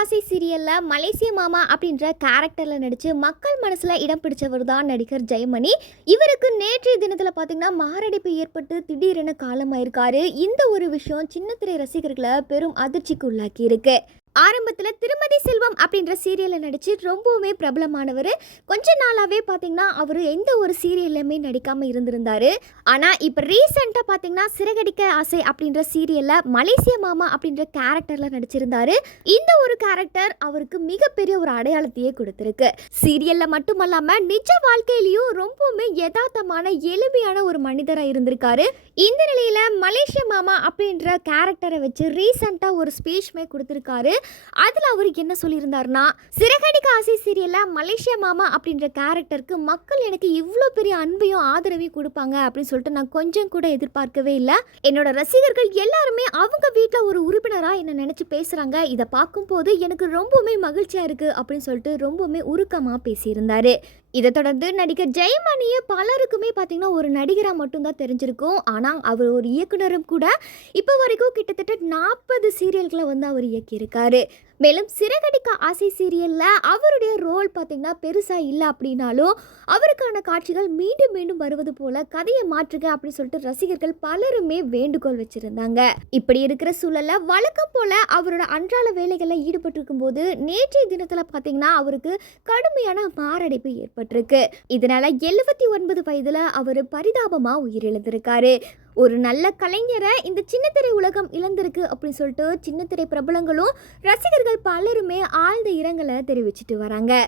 ஆசை சீரியல்ல மலேசிய மாமா அப்படின்ற கேரக்டர்ல நடிச்சு மக்கள் மனசுல இடம் பிடிச்சவர் தான் நடிகர் ஜெயமணி. இவருக்கு நேற்றைய தினத்துல பாத்தீங்கன்னா மாரடைப்பு ஏற்பட்டு திடீரென காலமாயிருக்காரு. இந்த ஒரு விஷயம் சின்னத்திரை ரசிகர்களை பெரும் அதிர்ச்சிக்கு உள்ளாக்கி இருக்கு. ஆரம்பத்தில் திருமதி செல்வம் அப்படின்ற சீரியலில் நடித்து ரொம்பவுமே பிரபலமானவர். கொஞ்ச நாளாகவே பார்த்தீங்கன்னா அவர் எந்த ஒரு சீரியல்லையுமே நடிக்காமல் இருந்திருந்தார். ஆனால் இப்போ ரீசெண்டாக பார்த்தீங்கன்னா சிறகடிக்க ஆசை அப்படின்ற சீரியலில் மலேசிய மாமா அப்படின்ற கேரக்டரில் நடிச்சிருந்தார். இந்த ஒரு கேரக்டர் அவருக்கு மிகப்பெரிய ஒரு அடையாளத்தையே கொடுத்துருக்கு. சீரியலில் மட்டுமல்லாமல் நிஜ வாழ்க்கையிலையும் ரொம்பவுமே யதார்த்தமான எளிமையான ஒரு மனிதராக இருந்திருக்காரு. இந்த நிலையில் மலேசிய மாமா அப்படின்ற கேரக்டரை வச்சு ரீசெண்டாக ஒரு ஸ்பீச்மே கொடுத்துருக்காரு. அதில் அவர் என்ன சொல்லியிருந்தார்னா, சிறகடிக்க ஆசை சீரியலில் மலேசியா மாமா அப்படின்ற கேரக்டருக்கு மக்கள் எனக்கு இவ்வளோ பெரிய அன்பையும் ஆதரவையும் கொடுப்பாங்க அப்படின்னு சொல்லிட்டு நான் கொஞ்சம் கூட எதிர்பார்க்கவே இல்லை. என்னோட ரசிகர்கள் எல்லாருமே அவங்க வீட்டில் ஒரு உறுப்பினராக என்னை நினச்சி பேசுகிறாங்க. இதை பார்க்கும்போது எனக்கு ரொம்பவுமே மகிழ்ச்சியாக இருக்குது அப்படின்னு சொல்லிட்டு ரொம்பவுமே உருக்கமாக பேசியிருந்தார். இதை தொடர்ந்து நடிகர் ஜெயமணியை பலருக்குமே பார்த்தீங்கன்னா ஒரு நடிகராக மட்டும்தான் தெரிஞ்சிருக்கும். ஆனால் அவர் ஒரு இயக்குனரும் கூட. இப்போ வரைக்கும் கிட்டத்தட்ட 40 சீரியல்களை அவர் இயக்கியிருக்காரு. மேலும் சிறகடிக்க ஆசை சீரியலில் அவருடைய ரோல் பார்த்திங்கன்னா பெருசாக இல்லை அப்படின்னாலும் அவருக்கான காட்சிகள் மீண்டும் மீண்டும் வருவது போல் கதையை மாற்றுங்க அப்படின்னு சொல்லிட்டு ரசிகர்கள் பலருமே வேண்டுகோள் வச்சுருந்தாங்க. இப்படி இருக்கிற சூழலில் வழக்கம் போல் அவரோட அன்றாட வேலைகளில் ஈடுபட்டிருக்கும் போது நேற்றைய தினத்தில் பார்த்திங்கன்னா அவருக்கு கடுமையான மாரடைப்பு ஏற்பட்டிருக்கு. இதனால் 79 வயதில் அவர் பரிதாபமாக உயிரிழந்திருக்காரு. ஒரு நல்ல கலைஞரை இந்த சின்னத்திரை உலகம் இழந்திருக்கு அப்படின்னு சொல்லிட்டு சின்னத்திரை பிரபலங்களும் ரசிகர்கள் பலருமே ஆழ்ந்த இரங்கலை தெரிவிச்சிட்டு வராங்க.